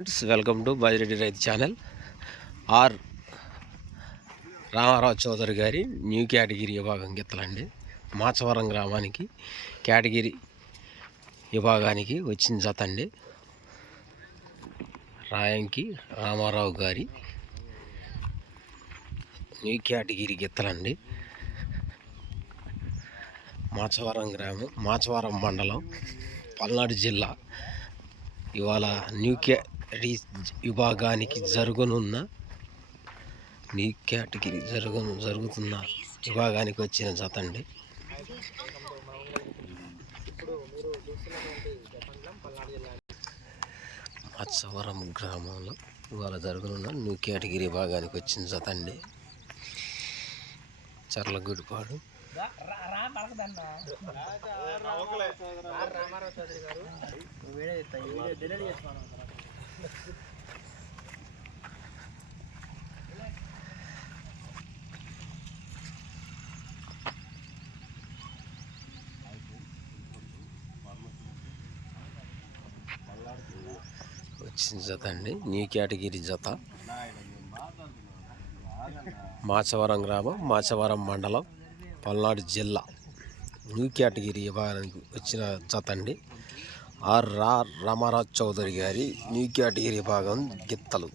Welcome to Bajireddy రైతు channel. Are Ramarao Chowdary గారి new category విభాగం గిత్తలండి. మాచవరం గ్రామానికి కేటగిరీ విభాగానికి వచ్చిన జత అండి. రాయంకి రామారావు గారి న్యూ కేటగిరీ గిత్తలండి. మాచవరం గ్రామం, మాచవరం మండలం, పల్నాడు జిల్లా. ఇవాళ న్యూ కేటగిరీ విభాగానికి జరుగుతున్న విభాగానికి వచ్చిన జత అండి. మాచవరం గ్రామంలో ఇవాళ జరుగుతున్న న్యూ కేటగిరీ విభాగానికి వచ్చిన జత అండి. చర్లగూడిపాడు వచ్చిన జత అండి. న్యూ కేటగిరీ జత. మాచవరం గ్రామం, మాచవరం మండలం, పల్నాడు జిల్లా. న్యూ కేటగిరీ విభాగానికి వచ్చిన జత అండి. ఆర్ రామారావు చౌదరి గారి న్యూ కేటగిరీ విభాగం గిత్తలు.